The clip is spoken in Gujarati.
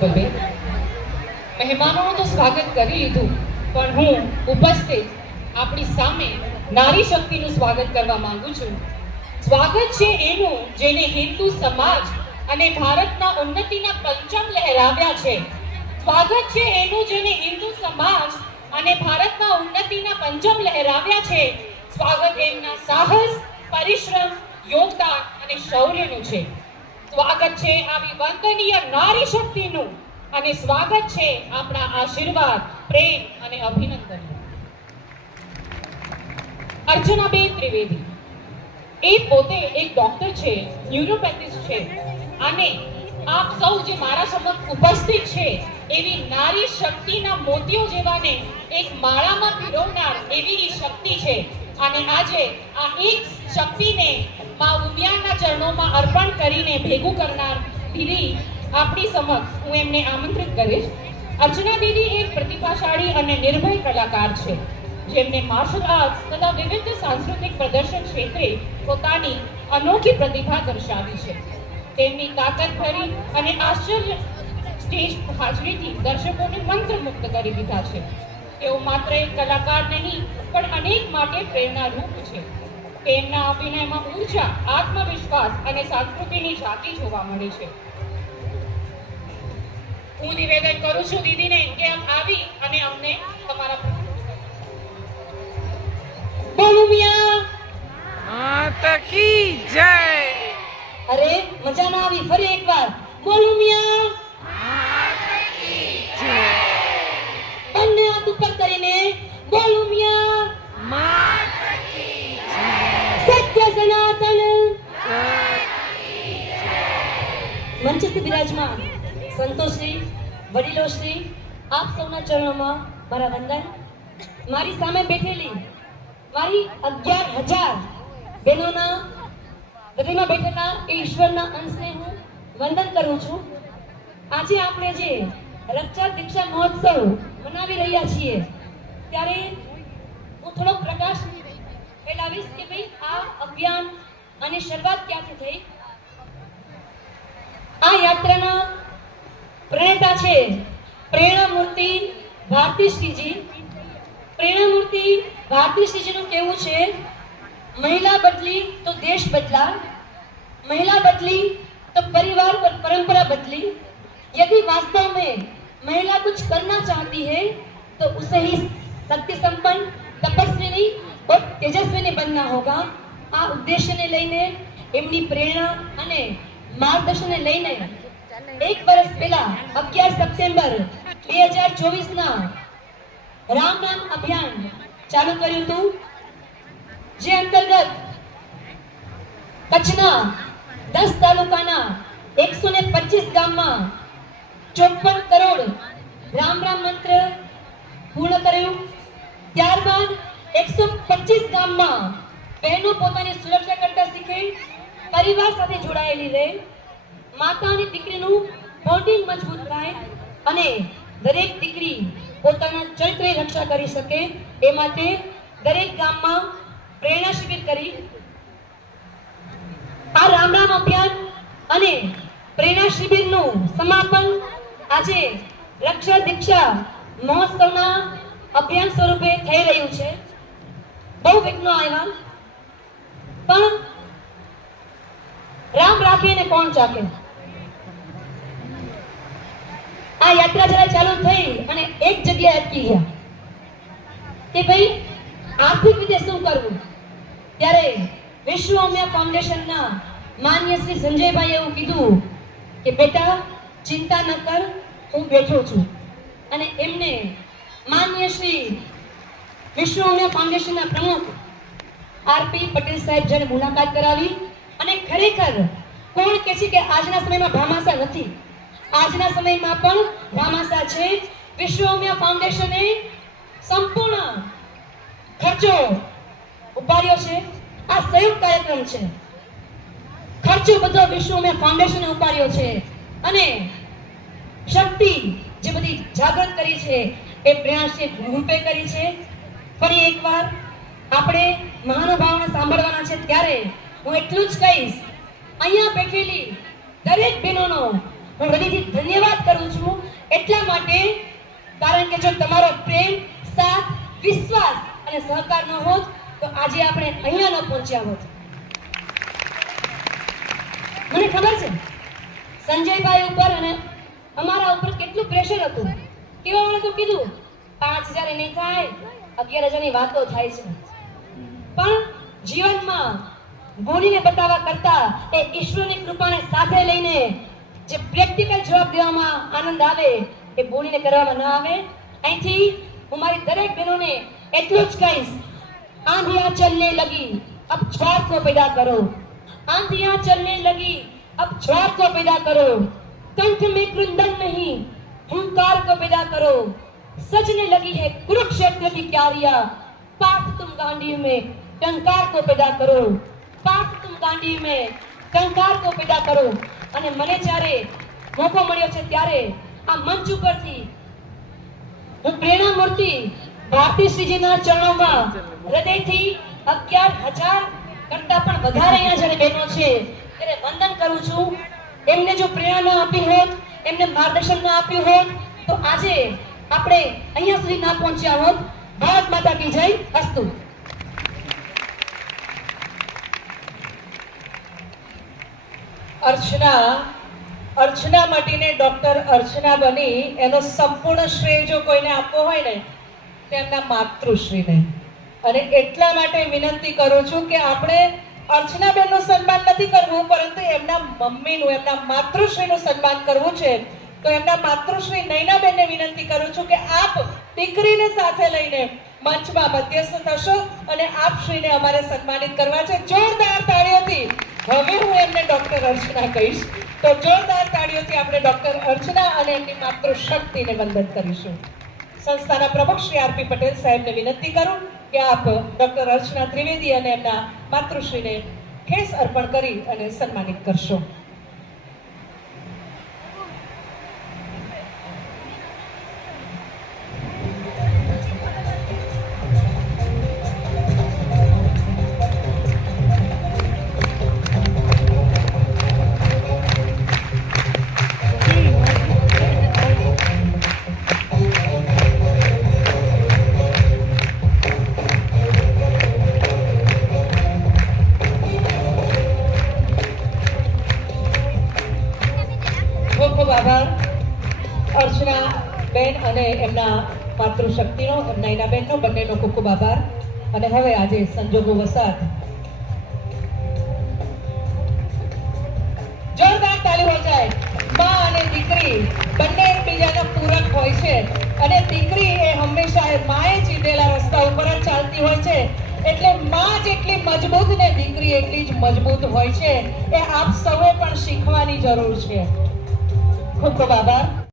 બોલે મહેમાનોનું તો સ્વાગત કરી લીધું, પણ હું ઉપસ્થિત આપણી સામે નારી શક્તિનું સ્વાગત કરવા માંગુ છું. સ્વાગત છે એનું જેને હિન્દુ સમાજ અને ભારતના ઉન્નતિના પંચમ લહેરાવ્યા છે. સ્વાગત છે એનું જેને હિન્દુ સમાજ અને ભારતના ઉન્નતિના પંચમ લહેરાવ્યા છે. સ્વાગત એમના સાહસ, પરિશ્રમ, યોગદાન અને શૌર્યનું છે. સ્વાગત છે આવી વંદનીય નારી શક્તિનું અને સ્વાગત છે આપણા આશીર્વાદ, પ્રેમ અને અભિનંદનનું. અર્ચનાબેન ત્રિવેદી. એ પોતે એક ડોક્ટર છે ન્યુરોપેથિસ્ટ છે. અને આપ સૌ જે મારા સમક્ષ ઉપસ્થિત છે, એવી નારી શક્તિના મોતીઓ જેવાને એક માળામાં પીરવનાર એવી શક્તિ છે. અને આજે આ એક શક્તિને મા ઉમિયાના ચરણોમાં અર્પણ કરીને ભેગું કરનાર દીદી આપણી સમક્ષ હું એમને આમંત્રિત કરીશ. અર્ચના દીદી એક પ્રતિભાશાળી અને નિર્ભય કલાકાર છે, જેમને માર્શલ આર્ટ્સ તથા વિવિધ સાંસ્કૃતિક પ્રદર્શન ક્ષેત્રે પોતાની અનોખી પ્રતિભા દર્શાવી છે. તેમની તાકાતભરી અને આશ્ચર્ય સ્ટેજ હાજરીથી દર્શકોને મંત્રમુગ્ધ કરી દીધા છે. તેઓ માત્ર એક કલાકાર નહીં, પણ અનેક માટે પ્રેરણારૂપ છે. તેમના અભિનયમાં ઊર્જા આત્મવિશ્વાસ અને સંસ્કૃતિની જાતિ જોવા મળી છે. હું નિવેદન કરું છું દીદીને કે આપ આવી અને અમને તમારા બોલું મિયા માતા કી જય! અરે મજા ના આવી ફરી એકવાર. બોલું મિયા બંને હાથ ઉપર મંચસ્થ બિરાજમાન સંતોશ્રી વડીલોશ્રી, આપ સૌના ચરણોમાં મારા વંદન. મારી સામે બેઠેલી મારી અગિયાર હજાર બહેનોના હૃદયમાં બેઠેલા એ ઈશ્વરના અંશને હું વંદન કરું છું. આજે આપણે જે રક્ષા દીક્ષા મહોત્સવ મનાવી રહ્યા છીએ, ત્યારે હું થોડો પ્રકાશ ફેલાવીશ કે ભાઈ આ અભિયાન અને શરૂઆત ક્યાંથી થઈ? આ યાત્રાના પ્રેરણા છે પ્રેરણા મૂર્તિ ભારતી શ્રીજી પ્રેરણા મૂર્તિ ભારતી શ્રીજીનું કહેવું છે महिला बदली तो देश बदला महिला बदली तो परिवार और परंपरा बदली यदि वास्तव में महिला कुछ करना चाहती है तो उसे ही शक्ति संपन्न तपस्विनी और तेजस्विनी बनना होगा આ ઉદ્દેશ્યને લઈને એમની પ્રેરણા અને માર્ગદર્શનને લઈને એક વર્ષ પહેલા અગિયાર સપ્ટેમ્બર બે હજાર ચોવીસના રામ નામ અભિયાન ચાલુ કર્યું હતું, જે અંતર્ગત કચ્છના દસ તાલુકાના એકસો ને પચીસ ગામમાં ચોપન કરોડ રામ રામ મંત્ર પૂર્ણ કર્યું. ત્યારબાદ એકસો પચીસ ગામમાં બહેનો પોતાની સુરક્ષા કરતા શીખે. પરિવાર સાથે જોડાયેલી રહે માતા અને દીકરીનું બોન્ડિંગ મજબૂત થાય અને દરેક દીકરી પોતાના ચરિત્રની રક્ષા કરી શકે એ માટે દરેક ગામમાં પ્રેરણા શિબિર કરી. આ રામ રામ અભિયાન અને પ્રેરણા શિબિરનું સમાપન આજે રક્ષા દીક્ષા મહોત્સવના અભિયાન સ્વરૂપે થઈ રહ્યું છે. બહુ વિઘ્નો આવ્યા. પણ રામ ને કોણ ચાખે? આ યાત્રા જરા ચાલુ થઈ અને એક જગ્યાએ અટકી ગયા, કે ભાઈ, આર્થિક રીતે શું કરવું? ત્યારે વિશ્વ ઉમિયા ફાઉન્ડેશનના માન્ય શ્રી સંજયભાઈ એવું કીધું કે, બેટા, ચિંતા ન કર, હું બેઠો છું. અને એમને માન્ય શ્રી વિશ્વ ઉમિયા ફાઉન્ડેશનના પ્રમુખ આરપી પટેલ સાહેબ જેને મુલાકાત કરાવી અને ખરેખર કોણ કે છે કે આજના સમયમાં ભામાસા નથી? આજના સમયમાં પણ ભામાસા છે વિશ્વ ઉમિયા ફાઉન્ડેશને સંપૂર્ણ ખર્ચો ઉપાડ્યો છે. આ સંયુક્ત કાર્યક્રમ છે. ખર્ચો બધો વિશ્વ ઉમિયા ફાઉન્ડેશને ઉપાડ્યો છે. અને શક્તિ જે બધી જાગૃત કરી છે એ પ્રેરણાશ્રી રૂપે કરી છે. ફરી એકવાર આપણે મહાનુભાવને સાંભળવાના છે ત્યારે હું એટલું જ કહીશ અહીંયા બેઠેલી દરેક બહેનોનો હું હૃદયથી ધન્યવાદ કરું છું. એટલા માટે કારણ કે જો તમારો પ્રેમ, સાથ, વિશ્વાસ અને સહકાર ન હોત, તો આજે આપણે અહીંયા ન પહોંચ્યા હોત. મને ખબર છે, સંજયભાઈ ઉપર અને અમારા ઉપર કેટલું પ્રેશર હતું. કેવા વાળું તો કીધું, પાંચ હજાર નહીં થાય, અગિયાર હજારની વાતો થાય છે. પણ જીવનમાં બોલીને બતાવવા કરતા એ ઈશ્વરની કૃપાને સાથે લઈને જે પ્રેક્ટિકલ જવાબ દેવામાં આનંદ આવે એ બોલીને કરવામાં ના આવે અહીંથી હું મારી દરેક બહેનોને એટલું જ કહીશ આંધિયા ચલને લગી અબ જ્વાર को पैदा करो आंधियां चलने लगी अब ज्वार को पैदा करो कंठ में क्रुंदन नहीं हुंकार को पैदा करो सजने लगी है कुरुक्षेत्र की क्यारियां पाठ तुम गांडी में टंकार को पैदा કરો પાપ તું દાંડી મેં કંકાર કો પેદા કરો. અને મને જ્યારે મોકો મળ્યો છે ત્યારે આ મંચ ઉપરથી હું પ્રેરણા મૂર્તિ ભારતી શ્રીજીના ચરણોમાં હૃદયથી અગિયાર હજાર કરતા પણ વધારે અહીંયા જ્યારે બહેનો છે, ત્યારે વંદન કરું છું. એમને જો પ્રેરણા ન આપી હોત, એમને માર્ગદર્શન ન આપ્યું હોત, તો આજે આપણે અહીંયા સુધી ના પહોંચ્યા હોત. ભારત માતા કી જય, અસ્તુ. અર્ચના અર્ચના મટીને ડોક્ટર અર્ચના બની, એનો સંપૂર્ણ શ્રેય જો કોઈને આપવો હોય ને તેમના માતૃશ્રીને. અને એટલા માટે વિનંતી કરું છું કે આપણે અર્ચનાબેનનું સન્માન નથી કરવું, પરંતુ એમના મમ્મીનું, એમના માતૃશ્રીનું સન્માન કરવું છે. તો એમના માતૃશ્રી નૈનાબેનને વિનંતી કરું છું કે આપ દીકરીને સાથે લઈને મંચમાં મધ્યસ્થ થશો અને આપ શ્રીને અમારે સન્માનિત કરવા છે. જોરદાર હવે હું એમને ડોક્ટર અર્ચના કહીશ. તો જોરદાર તાળીઓથી આપણે ડોક્ટર અર્ચના અને એમની માતૃશક્તિને વંદન કરીશું. સંસ્થાના પ્રમુખ શ્રી આરપી પટેલ સાહેબને વિનંતી કરું કે આપ ડોક્ટર અર્ચના ત્રિવેદી અને એમના માતૃશ્રીને ખેસ અર્પણ કરી અને સન્માનિત કરશો. એમના માતૃશક્તિનો એમના એના બેનનો બંનેનો ખૂબ ખૂબ આભાર. અને હવે આજે સંજોગો વસાત. જોરદાર તાળી હોય જાય માં અને દીકરી બંને એકબીજાના પૂરક હોય છે. અને દીકરી એ હંમેશા એ માએ ચીંધેલા રસ્તા ઉપર જ ચાલતી હોય છે. એટલે માં જેટલી મજબૂત ને દીકરી એટલી જ મજબૂત હોય છે. એ આપ સૌએ પણ શીખવાની જરૂર છે. ખૂબ ખૂબ આભાર.